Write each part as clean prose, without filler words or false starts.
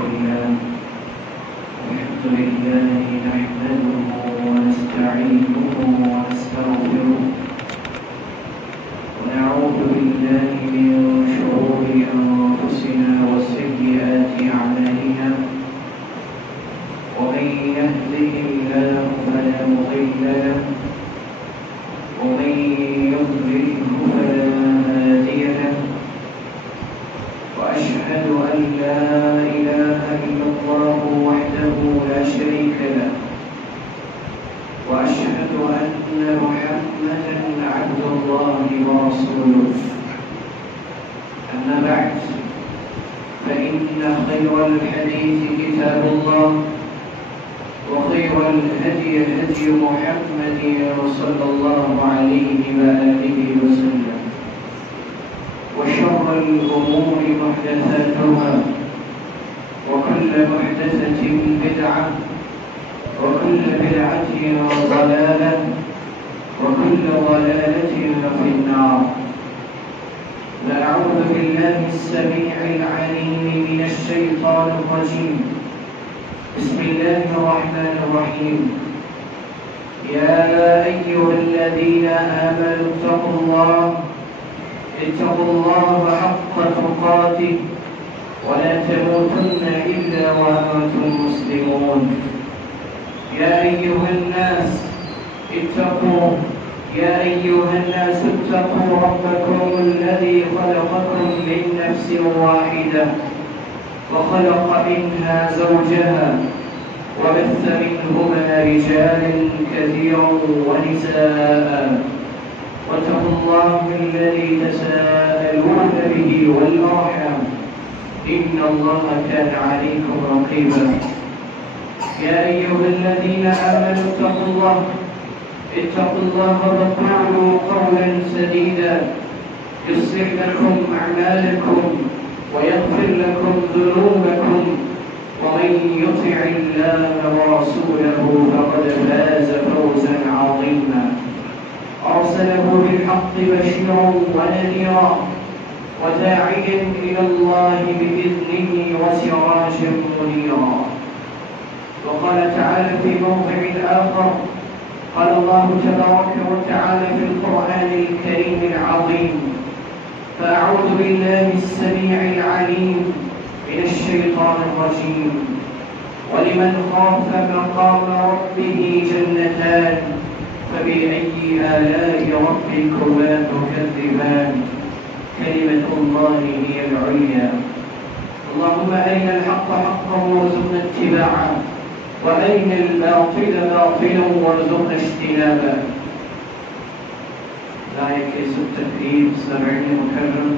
لله نحمده ونستعينه ونستغفره ونعوذ بالله من شرور أنفسنا وسيئات أعمالنا ومن يهده الله فلا مضل له ومن يضلله فلا هادي له وأشهد أن لا إله إلا الله وحده لا شريك له وأشهد أن محمدا عبد الله ورسوله أما بعد فإن خير الحديث كتاب الله وخير الهدي هدي محمد صلى الله عليه وآله وسلم وشر الأمور محدثاتها وكل محدثة بدعة وكل بدعة ضلالة وكل ضلالة في النار. نعوذ بالله السميع العليم من الشيطان الرجيم. بسم الله الرحمن الرحيم. يا أيها الذين آمنوا اتقوا الله حق تقاته ولا تموتن إلا وأنتم مسلمون. يا أيها الناس اتقوا ربكم الذي خلقكم من نفس واحدة وخلق منها زوجها وبث منهما رجالا كثيرا ونساء واتقوا الله الذي تساءلون به والأرحام إن الله كان عليكم رقيبا. يا أيها الذين آمنوا اتقوا الله وقولوا قولا سديدا يصلح لكم أعمالكم ويغفر لكم ذنوبكم ومن يطع الله ورسوله فقد فاز فوزا عظيما. أرسله بالحق بشيرا ونذيرا وداعيا إلى الله بإذنه وسراجا منيرا. وقال تعالى في موضع آخر قال الله تبارك وتعالى في القرآن الكريم العظيم فأعوذ بالله السميع العليم من الشيطان الرجيم. ولمن خاف مقام ربه جنتان فبأي آلاء ربكما تكذبان كلمة الله هي العليا. اللهم أرنا الحق حقا وارزقنا اتباعه وأرنا الباطل باطلا وارزقنا اجتنابه. لائق التكريم سمعنا مكرم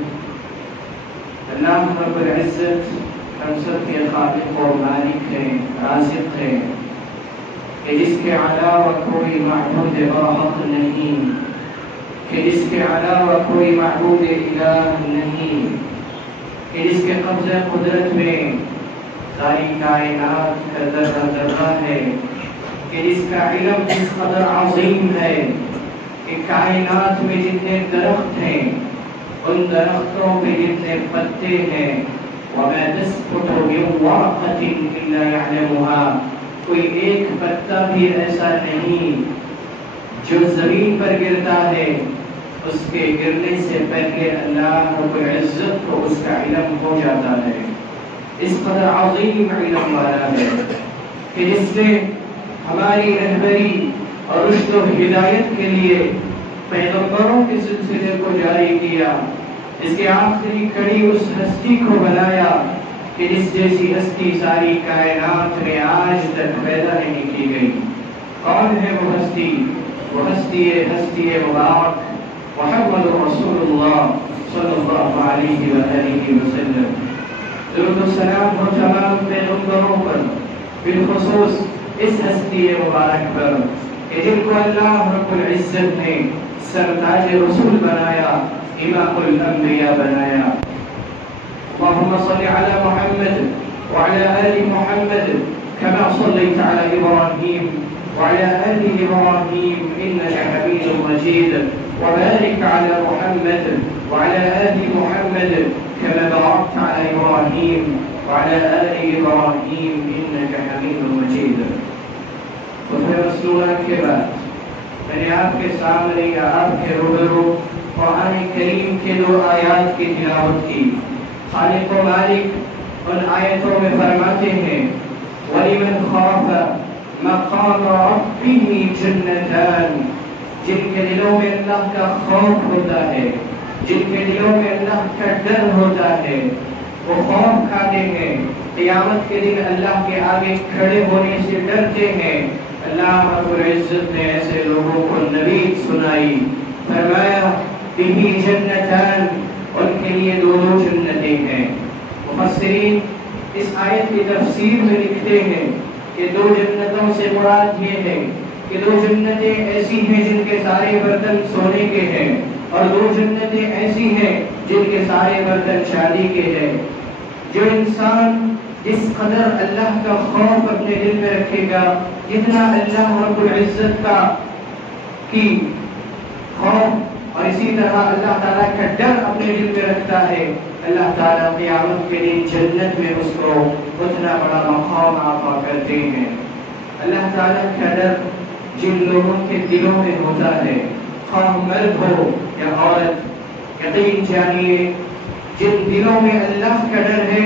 اللہ رب العزت ہم سب کے خالق و مالک ہے، رازق ہے کہ جس کے علاوہ کوئی معبود برحق نہیں، کہ جس کے علاوہ کوئی معبود الہ نہیں، کہ جس کے قبضہ قدرت میں ساری کائنات کا ذرہ ذرہ ہے، کہ جس کا علم اس قدر عظیم ہے کہ کائنات میں جتنے درخت ہیں ان درختوں پہ جتنے پتے ہیں وَمَا تَسْقُطُ مِن وَرَقَةٍ إِلَّا يَعْلَمُهَا، کوئی ایک پتا بھی ایسا نہیں جو زمین پر گرتا ہے اس کے گرنے سے پہلے اللہ رب العزت کو اس کا علم ہو جاتا ہے. اس قدر عظیم علم والا ہے کہ جس نے ہماری رہبری اور رشد و ہدایت کے لیے پیغمبروں کے سلسلے کو جاری کیا، اس کے آخری کڑی اس ہستی کو بنایا کہ جس جیسی ہستی ساری کائنات میں آج تک پیدا نہیں کی گئی. کون ہے وہ ہستی؟ وہ ہستی مبارک محمد رسول اللہ صلی اللہ علیہ وآلہ وسلم. درود و سلام ہو تمام پیغمبروں پر، بالخصوص اس ہستی مبارک پر کہ جن کو اللہ رب العزت نے سرتاج رسول بنایا، امام الانبیاء بنایا. اللهم صل على محمد وعلى آل محمد كما صليت على إبراهيم وعلى آل إبراهيم إنك حميد مجيد وبارك على محمد وعلى آل محمد محمد كما باركت على إبراهيم وعلى آل إبراهيم إنك حميد مجيد. خطبہ رسولہ کے بعد میں نے آپ کے سامنے یا آپ کے روبرو قرآن کریم کے 2 آیات کی تلاوت کی. خالق و مالک ان آیتوں میں فرماتے ہیں وَلِمَنْ خَافَ مَقَامَ رَبِّهِ جَنَّتَانِ، جن کے دلوں میں اللہ کا خوف ہوتا ہے، جن کے دلوں میں اللہ کا ڈر ہوتا ہے، وہ خوف کھاتے ہیں، قیامت کے دن اللہ کے آگے کھڑے ہونے سے ڈرتے ہیں. اللہ رب العزت نے ایسے لوگوں کو نوید سنائی، فرمایا بِهِ جَنَّتَانِ، ان کے لیے 2 جنتیں ہیں. مفسرین اس آیت کی تفسیر میں لکھتے ہیں کہ 2 جنتوں سے مراد یہ ہے کہ 2 جنتیں ایسی ہیں جن کے سارے برتن سونے کے ہیں، اور 2 جنتیں ایسی ہیں جن کے سارے برتن چاندی کے ہیں. جو انسان جس قدر اللہ کا خوف اپنے دل میں رکھے گا، جتنا اللہ رب العزت کا کی خوف اور اسی طرح اللہ تعالیٰ کا ڈر اپنے دل میں رکھتا ہے، اللہ تعالیٰ قیامت کے دن جنت میں اس کو اتنا بڑا مقام عطا کرتے ہیں. اللہ تعالیٰ کا ڈر جن لوگوں کے دلوں میں ہوتا ہے، خواہ مرد ہو یا عورت، یقین جانیے جن دلوں میں اللہ کا ڈر ہے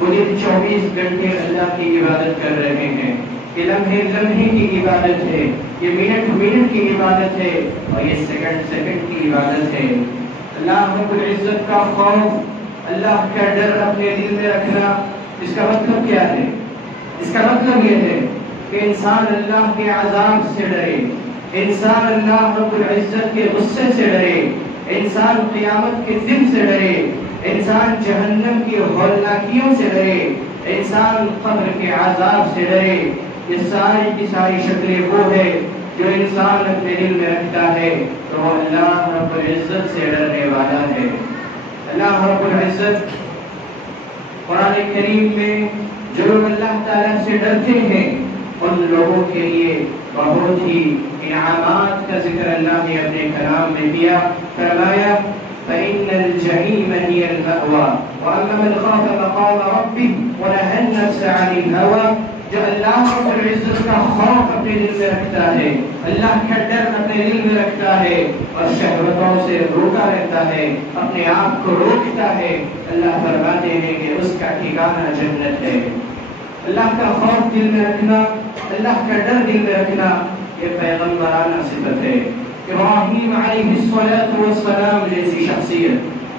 وہ دن 24 گھنٹے اللہ کی عبادت کر رہے ہیں. یہ لمحے لمحے کی عبادت ہے، یہ منٹ منٹ کی عبادت ہے، اور یہ سیکنڈ سیکنڈ کی عبادت ہے. اللہ رب العزت کا خوف، اللہ کا ڈر اپنے دل میں رکھنا، اس کا مطلب کیا ہے؟ اس کا مطلب یہ ہے کہ انسان اللہ کے عذاب سے ڈرے، انسان اللہ رب العزت کے غصے سے ڈرے، انسان قیامت کے دن سے ڈرے، انسان جہنم کی ہولناکیوں سے ڈرے، انسان قبر کے عذاب سے ڈرے. یہ ساری کی ساری شکلیں وہ ہے جو انسان اپنے دل میں رکھتا ہے تو وہ اللہ رب العزت سے ڈرنے والا ہے. اللہ رب العزت قرآن کریم میں جو لوگ اللہ تعالیٰ سے ڈرتے ہیں ان لوگوں کے لیے بہت ہی انعامات کا ذکر اللہ نے اپنے کلام میں کیا. فرمایا فإن الجحيم هي المأوى وأما من خاف مقام ربه ونهى النفس عن الهوى. جو اللہ رب العزت کا خوف اپنے دل میں رکھتا ہے، اللہ کا ڈر اپنے دل میں رکھتا ہے اور شہوتوں سے روکا رہتا ہے، اپنے آپ کو روکتا ہے، اللہ فرماتے ہیں کہ اس کا ٹھکانہ جنت ہے. اللہ کا خوف دل میں رکھنا، اللہ کا ڈر دل میں رکھنا، یہ پیغمبرانہ صفت ہے. ابراہیم علیہ السلام جیسی شخصیت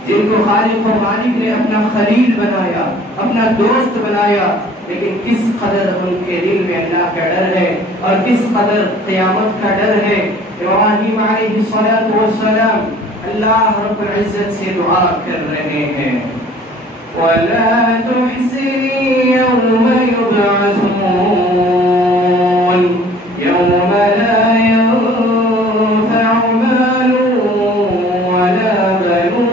جن کو خالق و مالک نے اپنا خلیل بنایا، اپنا دوست بنایا، لیکن کس قدر ان کے دل میں اللہ کا ڈر ہے اور کس قدر قیامت کا ڈر ہے. ابراہیم علیہ السلام اللہ رب العزت سے دعا کر رہے ہیں وَلَا تُحْزِنِي يَوْمَ يُبْعَثُونَ يَوْمَ لَا يَنفَعُ مَالٌ وَلَا بَنُونَ.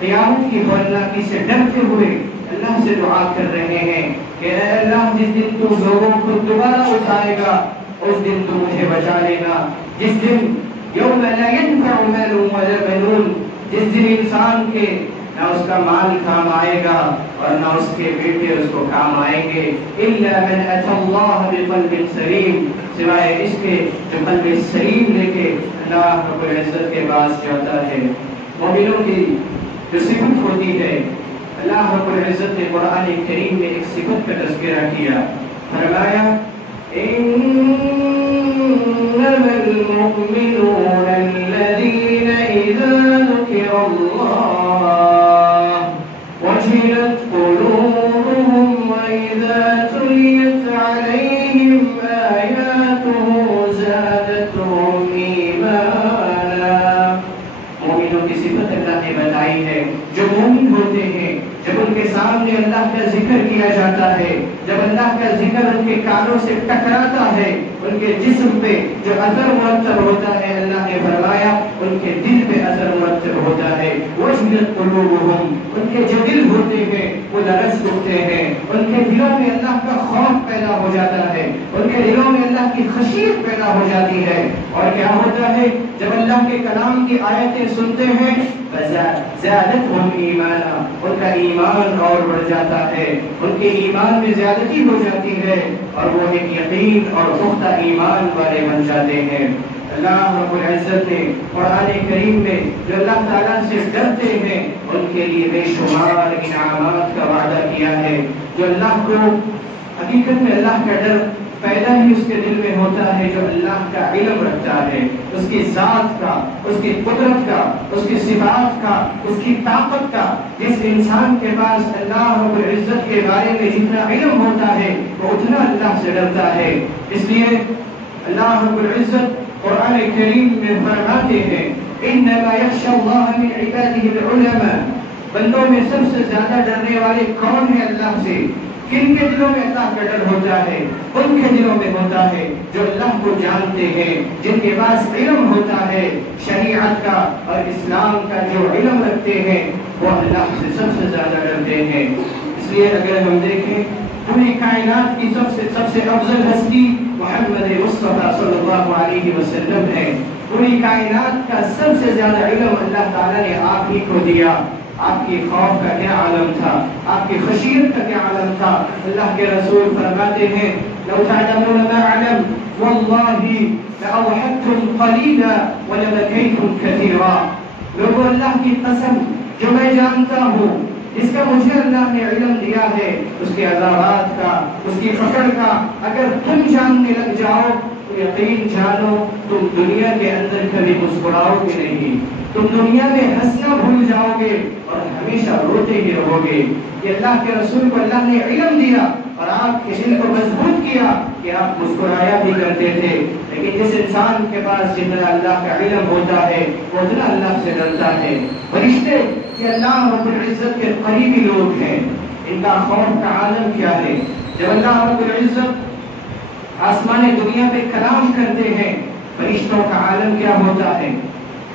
قیامت کی ہولناکی سے ڈرتے ہوئے اللہ سے دعا کر رہے ہیں کہ اے اللہ جس دن تو لوگوں کو دوبارہ اٹھائے گا اس دن تو مجھے بچا لینا. جس دن یوم لا ينفع مال ولا بنون، جس دن انسان کے نہ اس کا مال کام آئے گا اور نہ اس کے بیٹے اس کو کام آئیں گے. الا من اتى الله بقلب سلیم، سوائے اس کے جو قلب سلیم لے کے اللہ رب العزت کے پاس جاتا ہے. مومنوں کی جو صفت ہوتی ہے، اللہ رب العزت نے قرآن کریم میں ایک صفت کا تذکرہ کیا. فرمایا انما المؤمنون الذين اذا ذكر الله وجلت قلوبهم واذا تليت عليهم آياته زادتهم ایمانا. مومنوں کی صفت اللہ نے بتائی ہے. جو مومن ہوتے ہیں جب ان کے سامنے اللہ کا ذکر کیا جاتا ہے، جب اللہ کا ذکر ان کے کانوں سے ٹکراتا ہے، ان کے جسم پہ جو اثر مرتب ہوتا ہے، اللہ نے فرمایا ان کے دل پہ اثر مرتب ہوتا ہے. وجلت قلوبهم، ان کے جو دل ہوتے ہیں وہ لرز اٹھتے ہیں. ان کے دلوں میں اللہ کا خوف پیدا ہو جاتا ہے، ان کے دلوں میں اللہ کی خشیت پیدا ہو جاتی ہے. اور کیا ہوتا ہے جب اللہ کے کلام کی آیتیں سنتے ہیں زیادتهم ایمانا، ان کا ایمان اور بڑھ جاتا ہے، ان کے ایمان میں زیادتی ہو جاتی ہے اور وہ ایک یقین اور پختہ ایمان والے بن جاتے ہیں. اللہ رب العزت نے قرآن کریم میں جو اللہ تعالیٰ سے ڈرتے ہیں ان کے لیے بے شمار انعامات کا وعدہ کیا ہے. جو اللہ کو حقیقت میں اللہ کا ڈر پیدا ہی اس کے دل میں ہوتا ہے جو اللہ کا علم رکھتا ہے، اس کی ذات کا، اس کی قدرت کا، اس کی صفات کا، اس کی طاقت کا. جس انسان کے پاس اللہ رب العزت کے بارے میں جتنا علم ہوتا ہے وہ اتنا اللہ سے ڈرتا ہے. اس لیے اللہ رب العزت قرآن کریم میں فرماتے ہیں انما یخشی اللہ من عباده العلماء، بندوں میں سب سے زیادہ ڈرنے والے کون ہیں اللہ سے؟ کن کے دلوں میں اللہ کا ڈر ہوتا ہے؟ ان کے دلوں میں ہوتا ہے جو اللہ کو جانتے ہیں، جن کے پاس علم ہوتا ہے شریعت کا اور اسلام کا، جو علم رکھتے ہیں وہ اللہ سے سب سے زیادہ ڈرتے ہیں. اس لیے اگر ہم دیکھیں پوری کائنات کی سب سے افضل ہستی محمد مصطفیٰ صلی اللہ علیہ وسلم ہے. پوری کائنات کا سب سے زیادہ علم اللہ تعالیٰ نے آپ ہی کو دیا. آپ کی خوف کا کیا عالم تھا، آپ کی خشیت کا کیا عالم تھا. اللہ کے رسول فرماتے ہیں لو تعلمون ما اعلم واللہ لأضحكتم قلیلا ولبكيتم كثيرا. لوگوں اللہ کی قسم جو میں جانتا ہوں، جس کا مجھے اللہ نے علم دیا ہے، اس کے عذابات کا، اس کی پکڑ کا اگر تم جاننے لگ جاؤ تو یقین جانو تم دنیا کے اندر کبھی مسکراؤ گے نہیں، تم دنیا میں ہنسنا بھول جاؤ گے اور ہمیشہ روتے ہی رہو گے. یہ اللہ کے رسول کو اللہ نے علم دیا اور آپ کے دل کو مضبوط کیا کہ آپ مسکرایا بھی کرتے تھے. لیکن جس انسان کے پاس جتنا اللہ کا علم ہوتا ہے وہ اتنا اللہ سے ڈرتا ہے. فرشتے یہ اللہ رب العزت کے قریبی لوگ ہیں، ان کا خوف کا عالم کیا ہے. جب اللہ رب العزت آسمان دنیا پہ کلام کرتے ہیں فرشتوں کا عالم کیا ہوتا ہے.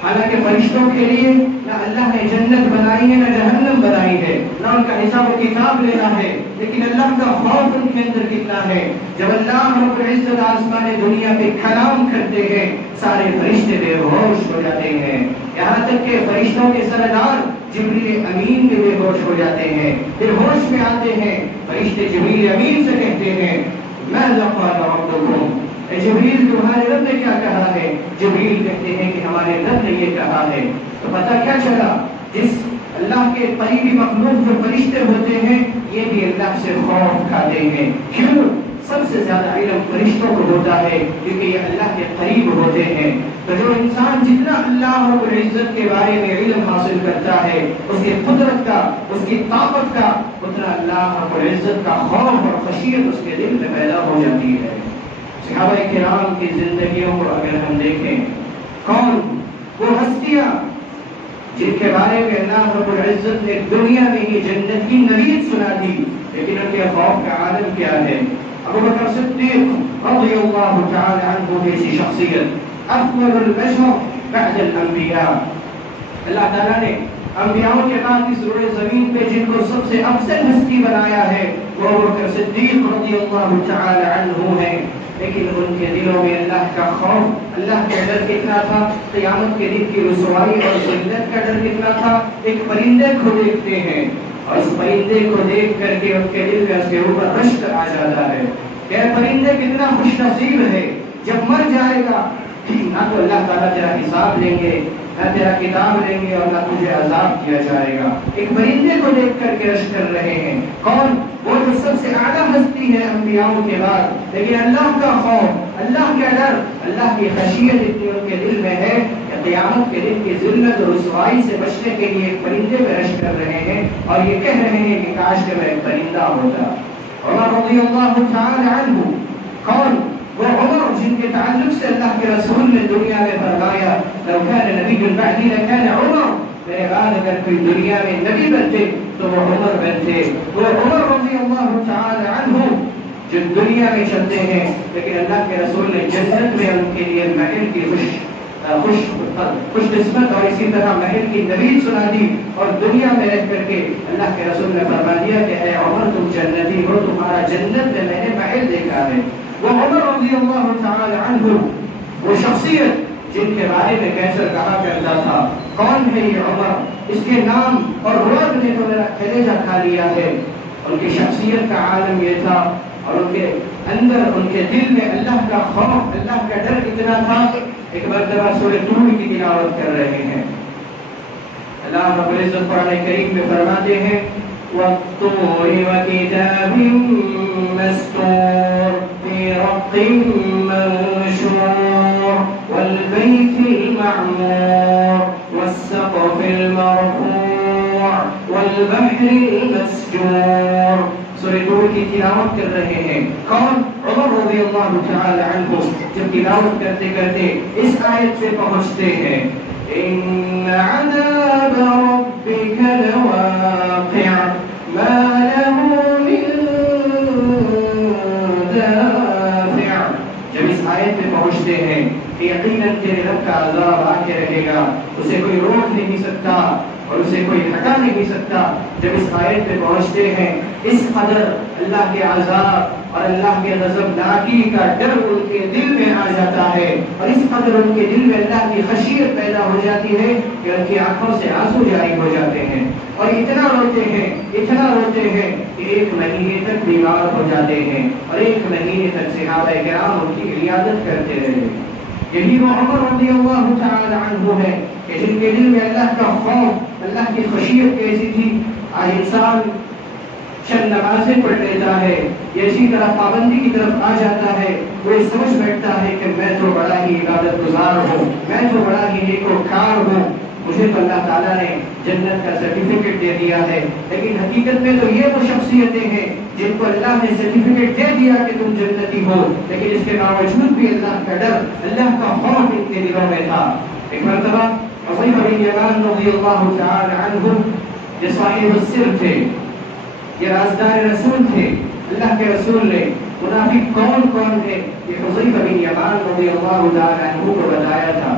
حالانکہ فرشتوں کے لیے نہ اللہ نے جنت بنائی ہے نہ جہنم بنائی ہے، نہ ان کا حساب و کتاب لینا ہے، لیکن اللہ کا خوف ان کے اندر کتنا ہے. جب اللہ رب العزت آسمان دنیا پہ کلام کرتے ہیں سارے فرشتے بے ہوش ہو جاتے ہیں. یہاں تک کہ فرشتوں کے سردار جبریل امین بھی بے ہوش ہو جاتے ہیں، بے ہوش میں آتے ہیں. فرشتے جبریل امین سے کہتے ہیں ماذا قال ربكم، جبریل تمہارے رب نے کیا کہا ہے؟ جبریل کہتے ہیں کہ ہمارے رب نے یہ کہا ہے. تو پتہ کیا چلا جس اللہ کے قریبی مخلوق جو فرشتے ہوتے ہیں یہ بھی اللہ سے خوف کھاتے ہیں. کیوں؟ سب سے زیادہ علم فرشتوں کو ہوتا ہے کیونکہ یہ اللہ کے قریب ہوتے ہیں. تو جو انسان جتنا اللہ رب العزت کے بارے میں علم حاصل کرتا ہے، اس کی قدرت کا، اس کی طاقت کا، اتنا اللہ رب العزت کا خوف اور خشیت اس کے دل میں پیدا ہو جاتی ہے. صحابہ کرام کی زندگیوں کو اگر ہم دیکھیں، کون وہ ہستیاں جن کے بارے میں اللہ رب العزت نے دنیا میں ہی جنت کی نوید سنا دی لیکن ان کے خوف کا عالم کیا ہے. ابو بکر صدیق رضی اللہ تعالی عنہ جیسی شخصیت، افضل البشر بعد الانبیاء. اللہ تعالیٰ نے انبیاءوں کے بعد اس روئے زمین پہ جن کو سب سے افضل ہستی بنایا ہے وہ ابو بکر صدیق رضی اللہ تعالی عنہ ہے. لیکن ان کے دلوں میں اللہ کا خوف، اللہ کا ڈر کتنا تھا، قیامت کے دن کی رسوائی اور ذلت کا ڈر کتنا تھا. ایک پرندے کو دیکھتے ہیں اور اس پرندے کو دیکھ کر کے ان کے دل میں اس کے اوپر رشک آ جاتا ہے کہ پرندے کتنا خوش نصیب ہے، جب مر جائے گا نہ تو اللہ تعالیٰ تیرا حساب لیں گے، نہ تیرا کتاب لیں گے اور نہ تجھے عذاب کیا جائے گا. ایک پرندے کو دیکھ کر کے رشک کر رہے ہیں. کون؟ وہ جو سب سے اعلیٰ ہستی ہے انبیاؤں کے بعد، لیکن اللہ کا خوف، اللہ کا ڈر، اللہ کی خشیت اتنی ان کے دل میں ہے کہ قیامت کے دن کی ذلت اور رسوائی سے بچنے کے لیے ایک پرندے میں رشک کر رہے ہیں اور یہ کہہ رہے ہیں کہ کاش کہ میں ایک پرندہ ہوتا. عمر رضی اللہ تعالی عنہ، کون؟ وہ عمر جن کے تعلق سے اللہ کے رسول نے دنیا میں فرمایا لو كان نبی بعدی لكان عمر، میرے بعد اگر کوئی دنیا میں نبی بنتے تو وہ عمر بنتے. وہ عمر رضی اللہ تعالی عنہ جو دنیا میں چلتے ہیں لیکن اللہ کے رسول نے جنت میں ان کے لیے محل کی خوش قسمت اور اسی طرح محل کی نوید سنا دی، اور دنیا میں رہ کر کے اللہ کے رسول نے فرما دیا کہ اے عمر تم جنتی ہو، تمہارا جنت میں میں نے محل دیکھا ہے۔ وہ عمر رضی اللہ تعالی عنہ، وہ شخصیت جن کے بارے میں کیسر کہا کرتا تھا کون ہے یہ عمر، اس کے نام اور رعب نے تو میرا کلیجہ کھا لیا ہے۔ ان کی شخصیت کا عالم یہ تھا، اور ان کے اندر ان کے دل میں اللہ کا خوف، اللہ کا ڈر اتنا تھا۔ ایک مرتبہ سورہ طور کی تلاوت کر رہے ہیں، اللہ رب العزت قرآن کریم میں فرماتے ہیں وَالطُّورِ وَكِتَابٍ مَّسْطُورٍ فِي رَقٍّ مَّنشُورٍ وَالْبَيْتِ الْمَعْمُورِ وَالسَّقْفِ الْمَرْفُوعِ وَالْبَحْرِ الْمَسْجُورِ۔ سورہ طور کی تلاوت کر رہے ہیں کون؟ عمر رضی اللہ تعالی عنہ۔ جب تلاوت کرتے کرتے اس آیت پہ پہنچتے ہیں إن عذاب ربك لواقع ما له من دافع۔ جب اس آیت پہ پہنچتے ہیں کہ یقیناً تیرے رب کا عذاب آ کے رہے گا، اسے کوئی روک نہیں سکتا اور اسے کوئی ہٹا نہیں سکتا۔ جب اس آیت پہ پہنچتے ہیں اس قدر اللہ کے عذاب اور اللہ کے غضبناکی کا ڈر ان کے دل میں آ جاتا ہے، اور اس قدر ان کے دل میں اللہ کی خشیت پیدا ہو جاتی ہے کہ ان کی آنکھوں سے آنسو جاری ہو جاتے ہیں، اور اتنا روتے ہیں کہ ایک مہینے تک بیمار ہو جاتے ہیں، اور ایک مہینے تک صحابہ کرام ان کی عیادت کرتے رہے۔ یہی وہ عمر رضی اللہ تعالی عنہ ہے کہ جن کے دل میں اللہ کا خوف، اللہ کی خشیت کیسی تھی۔ آج انسان چند نمازیں پڑھ لیتا ہے، یا اسی طرح پابندی کی طرف آ جاتا ہے، وہ یہ سمجھ بیٹھتا ہے کہ میں تو بڑا ہی عبادت گزار ہوں، میں تو بڑا ہی نیکوکار ہوں، مجھے تو اللہ تعالیٰ نے جنت کا سرٹیفکیٹ دے دیا ہے۔ لیکن حقیقت میں تو یہ وہ شخصیتیں ہیں جن کو اللہ نے سرٹیفکیٹ دے دیا کہ تم جنتی ہو، لیکن اس کے باوجود بھی اللہ کا ڈر، اللہ کا خوف ان کے دلوں میں تھا۔ ایک مرتبہ حذیفہ بن یمان رضی اللہ تعالی عنہ، یہ صاحب السر تھے، یہ رازدار رسول تھے، اللہ کے رسول نے منافق کون ہے یہ حذیفہ بن یمان رضی اللہ تعالی عنہ کو بتایا تھا۔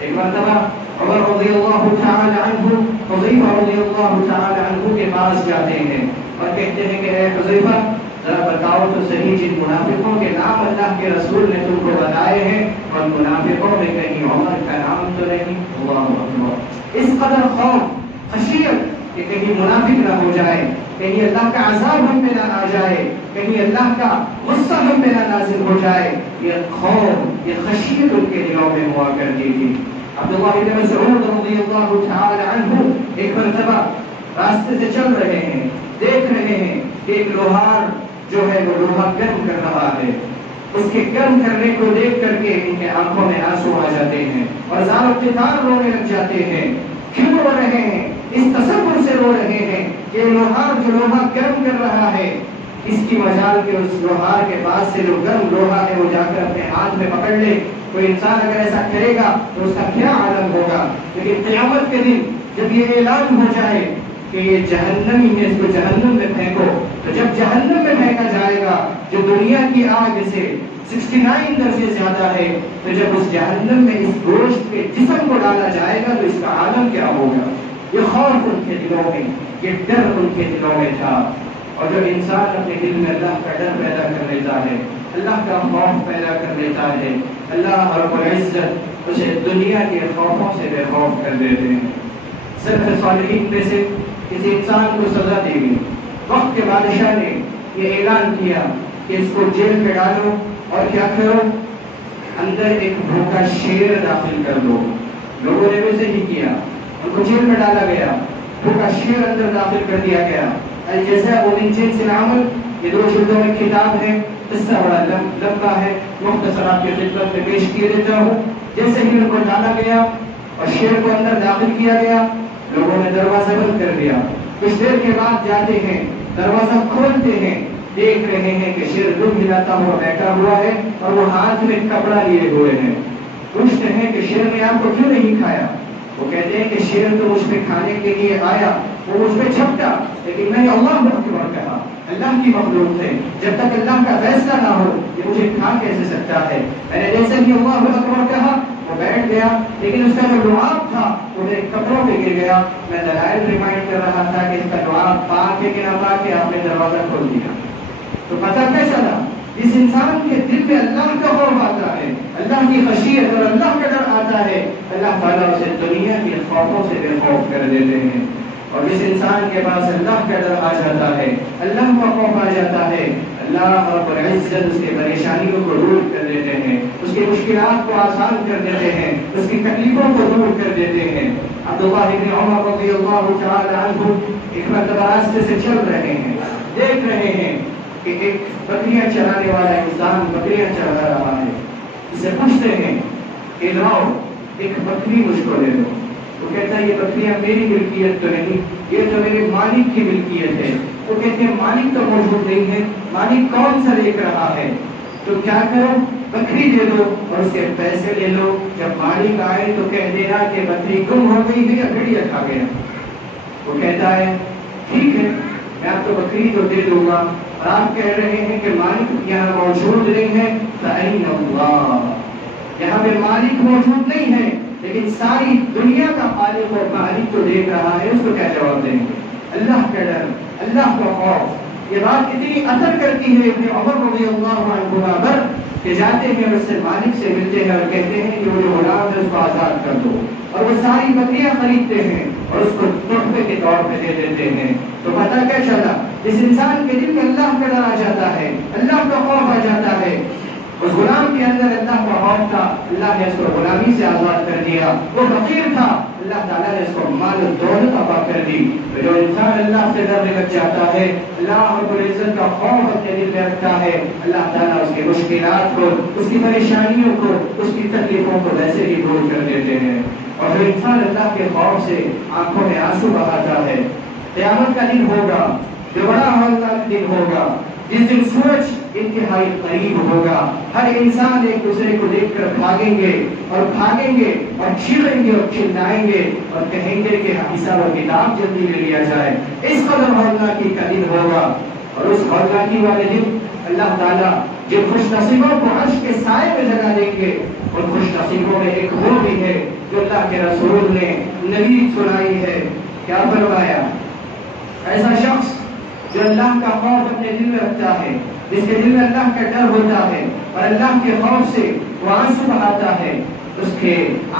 ایک مرتبہ عمر رضی اللہ تعالی عنہ حذیفہ رضی اللہ تعالی عنہ کے پاس جاتے ہیں اور کہتے ہیں کہ اے حذیفہ ذرا بتاؤ تو صحیح جن منافقوں کے نام اللہ کے رسول نے تم کو بتائے ہیں اور منافقوں میں کہیں عمر کا نام تو نہیں۔ اللہ اکبر۔ اس قدر خوف، خشیت کہ کہیں منافق نہ ہو جائے، کہیں اللہ کا عذاب ہم پہ نہ آ جائے، کہیں اللہ کا غصہ ہم پہ نہ نازل ہو جائے، یہ خوف، یہ خشیت ان کے دلوں میں ہوا کرتی تھی۔ عبداللہ بن مسعود رضی اللہ تعالی عنہ ایک مرتبہ راستے سے چل رہے ہیں، دیکھ رہے ہیں کہ ایک لوہار جو ہے وہ لوہا گرم کر رہا ہے، اس کے گرم کرنے کو دیکھ کر کے ان کے آنکھوں میں آنسو آ جاتے ہیں اور زار و افتخار رونے لگ جاتے ہیں۔ کیوں رو رہے ہیں؟ اس تصور سے رو رہے ہیں کہ لوہار جو لوہا گرم کر رہا ہے، اس کی مجال کے اس لوہار کے پاس سے جو گرم لوہا ہے وہ جا کر اپنے ہاتھ میں پکڑ لے۔ کوئی انسان اگر ایسا کرے گا تو اس کا کیا عالم ہوگا؟ لیکن قیامت کے دن جب یہ اعلان ہو جائے کہ یہ جہنمی ہے، اس کو جہنم میں پھینکو، تو جب جہنم میں پھینکا جائے گا جو دنیا کی آگ سے 69 درجے زیادہ ہے، تو جب اس جہنم میں اس گوشت کے جسم کو ڈالا جائے گا تو اس کا عالم کیا ہوگا؟ یہ خوف ان کے دلوں میں، یہ ڈر ان کے دلوں میں تھا۔ اور جب انسان اپنے دل میں اللہ کا ڈر پیدا کر لیتا ہے، اللہ کا خوف پیدا کر لیتا ہے، اللہ رب العزت اسے دنیا کے خوفوں سے بے خوف کر دیتے ہیں۔ سلف صالحین میں سے کسی انسان کو سزا دی گئی، وقت کے بادشاہ نے یہ اعلان کیا کہ اس کو جیل میں ڈالو اور کیا کرو، اندر ایک بھوکا شیر داخل کر دو۔ لوگوں نے ویسے ہی کیا، ان کو جیل میں ڈالا گیا، بھوکا شیر اندر داخل کر دیا گیا۔ الجزاء من جنس العمل، یہ 2 جلدوں میں کتاب ہے، قصہ بڑا لمبا ہے، مختصر آپ کی خدمت میں پیش کیے دیتا ہوں۔ جیسے ہی ان کو ڈالا گیا اور شیر کو اندر داخل کیا گیا، لوگوں نے دروازہ بند کر دیا۔ کچھ دیر کے بعد جاتے ہیں، دروازہ کھولتے ہیں، دیکھ رہے ہیں کہ شیر دم ہلاتا ہوا بیٹھا ہوا ہے اور وہ ہاتھ میں کپڑا لیے ہوئے ہیں۔ پوچھتے ہیں کہ شیر نے آپ کو کیوں نہیں کھایا؟ وہ کہتے ہیں کہ شیر تو مجھ پہ کھانے کے لیے آیا، وہ مجھ پہ جھپٹا، لیکن میں نے اللہ اکبر کہا، اللہ کی مخلوق ہے، جب تک اللہ کا فیصلہ نہ ہو یہ مجھے کھا کیسے سکتا ہے؟ میں نے جیسے ہی اللہ اکبر کہا وہ بیٹھ گیا، لیکن اس کا جو لعاب تھا وہ میرے کپڑوں پہ گر گیا. میں دلائل ریمائنڈ کر رہا تھا کہ اس کا لعاب پاک ہے کہ نہ پاک ہے. آپ نے دروازہ کھول دیا تو پتہ کیا چلا؟ جس انسان کے دل میں اللہ کا خوف آتا ہے، اللہ کی خشیت اور اللہ کا ڈر آتا ہے، اللہ تعالیٰ اسے دنیا کے خوفوں سے بے خوف کر دیتے ہیں. اور جس انسان کے پاس اللہ کا ڈر آ جاتا ہے، اللہ کا خوف آ جاتا ہے، اللہ رب العزت اس کی پریشانیوں کو دور کر دیتے ہیں، اس کی مشکلات کو آسان کر دیتے ہیں، اس کی تکلیفوں کو دور کر دیتے ہیں. عبداللہ بن عمر رضی اللہ تعالی عنہ ایک مرتبہ راستے سے چل رہے ہیں، دیکھ رہے ہیں کہ ایک بکریاں چرانے والا انسان بکریاں چرا رہا ہے. اسے پوچھتے ہیں کہ لاؤ ایک بکری مجھ کو دے دو. وہ کہتا ہے یہ بکریاں میری ملکیت تو نہیں، یہ تو میرے مالک کی ملکیت ہے. وہ کہتے ہیں مالک تو موجود نہیں ہے، مالک کون سا دیکھ رہا ہے؟ تو کیا کرو، بکری دے دو اور اس کے پیسے لے لو. جب مالک آئے تو کہہ دینا کہ بکری گم ہو گئی ہے یا بھیڑیا کھا گیا. وہ کہتا ہے ٹھیک ہے میں آپ کو بکری تو دے دوں گا. اور آپ کہہ رہے ہیں کہ مالک یہاں موجود نہیں ہے، فَأَيْنَ اللَّهُ، یہاں پہ مالک موجود نہیں ہے لیکن ساری دنیا کا خالق اور مالک کو دیکھ رہا ہے. اس کو کیا جواب دیں گے؟ اللہ کا ڈر، اللہ کا خوف. یہ بات اتنی اثر کرتی ہے ابن عمر رضی اللہ عنہ پر کہ جاتے ہیں اور اس سے مالک سے ملتے ہیں اور کہتے ہیں کہ وہ جو غلام ہے اس کو آزاد کر دو. اور وہ ساری بکریاں خریدتے ہیں اور اس کو تحفے کے طور پہ دے دیتے ہیں. تو پتہ کیا چلا؟ جس انسان کے دل میں اللہ کا ڈر آ جاتا ہے، اللہ کا خوف آ جاتا ہے، اس غلام کے اندر اللہ کا خوف تھا، اللہ نے اس کو غلامی سے آزاد کر دیا. وہ فقیر تھا، اللہ تعالیٰ نے اس کو مال و دولت عطا کر دی. جو انسان اللہ سے ڈرنے لگ جاتا ہے، اللہ رب العزت کا خوف اپنے دل میں رکھتا ہے، اللہ تعالیٰ اس کی مشکلات کو، اس کی پریشانیوں کو، اس کی تکلیفوں کو ویسے ہی دور کر دیتے ہیں. اور جو انسان اللہ کے خوف سے آنکھوں میں آنسو بہاتا ہے، قیامت کا دن ہوگا جو بڑا ہولناک دن ہوگا، جس دن سورج انتہائی قریب ہوگا. ہر انسان ایک دوسرے کو دیکھ کر بھاگیں گے اور چیخیں گے اور چلائیں گے اور کہیں گے کہ حساب و کتاب جلدی لے لیا جائے. اس قدر ہولناکی کا دن ہوگا. اور اس ہولناکی والے دن اللہ تعالیٰ جن خوش نصیبوں کو عرش کے سائے میں جگہ دیں گے، ان خوش نصیبوں میں ایک وہ بھی ہے جو اللہ کے رسول نے نبی سنائی ہے. کیا فرمایا؟ ایسا شخص جو اللہ کا خوف اپنے دل میں رکھتا ہے، جس کے دل میں اللہ کا ڈر ہوتا ہے اور اللہ کے خوف سے وہ آنسو بہاتا ہے، اس کے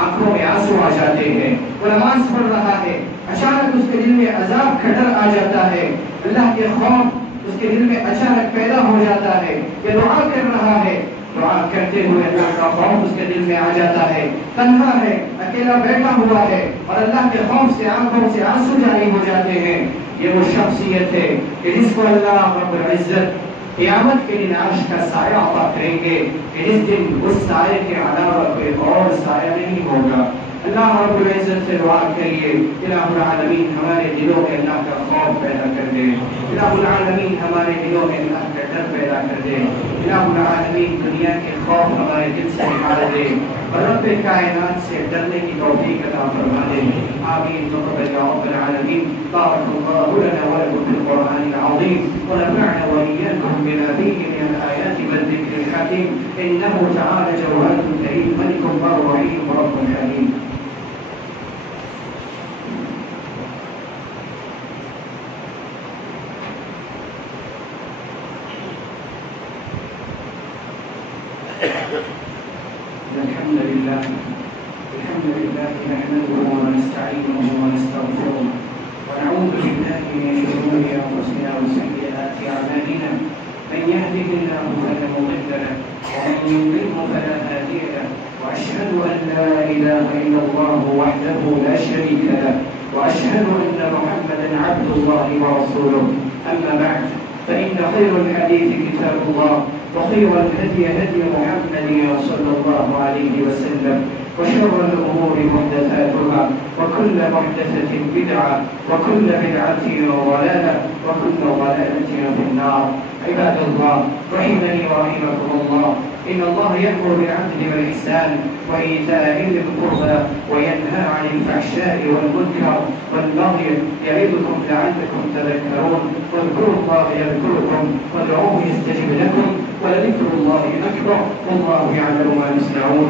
آنکھوں میں آنسو آ جاتے ہیں. وہ نماز پڑھ رہا ہے، اچانک اس کے دل میں عذاب کا ڈر آ جاتا ہے، اللہ کے خوف اس کے دل میں اچانک پیدا ہو جاتا ہے. یہ دعا کر رہا ہے، دعا کرتے ہوئے اللہ کا خوف اس کے دل میں آ جاتا ہے. تنہا ہے، اکیلا بیٹھا ہوا ہے اور اللہ کے خوف سے آنکھوں سے آنسو جاری ہو جاتے ہیں. یہ وہ شخصیت ہے کہ جس کو اللہ رب العزت قیامت کے دن عرش کا سایہ عطا کریں گے کہ جس دن اس سائے کے علاوہ کوئی اور سایہ نہیں ہوگا. اللہ رب العزت سے دعا کریے الہ العالمین ہمارے دلوں میں اللہ کا خوف پیدا کر دے. الہ العالمین ہمارے دلوں میں اللہ کا ڈر پیدا کر دے. الہ العالمین دنیا کے خوف ہمارے دل سے نکال دے اور رب کائنات سے ڈرنے کی توفیق عطا فرما دے. آمین تقبل یا رب العالمین. بارک اللہ لنا ولکم فی القرآن العظیم ونفعنا وإياكم بما فيه من الآيات والذكر الحكيم إنه تعالى جواد كريم ملك بر رحيم رب حليم. الحمد لله نحمده ونستعينه ونستغفره ونعوذ بالله من شرور انفسنا وسيئات اعمالنا. من يهده الله فلا مضل له ومن يضلله فلا هادي له. واشهد ان لا اله الا الله وحده لا شريك له واشهد ان محمدا عبد الله ورسوله. اما بعد فان خير الحديث كتاب الله وخير الهدي هدي محمد صلى الله عليه وسلم وشر الأمور محدثاتها وكل محدثة بدعة وكل بدعة ضلالة وكل ضلالة في النار. عباد الله رحمني ورحمكم الله، إن الله يأمر بالعدل والإحسان وإيتاء ذي القربى وينهى عن الفحشاء والمنكر والبغي يعظكم لعلكم تذكرون. واذكروا الله يذكركم وادعوه يستجب لكم ولذكر الله أكبر والله يعلم ما تصنعون.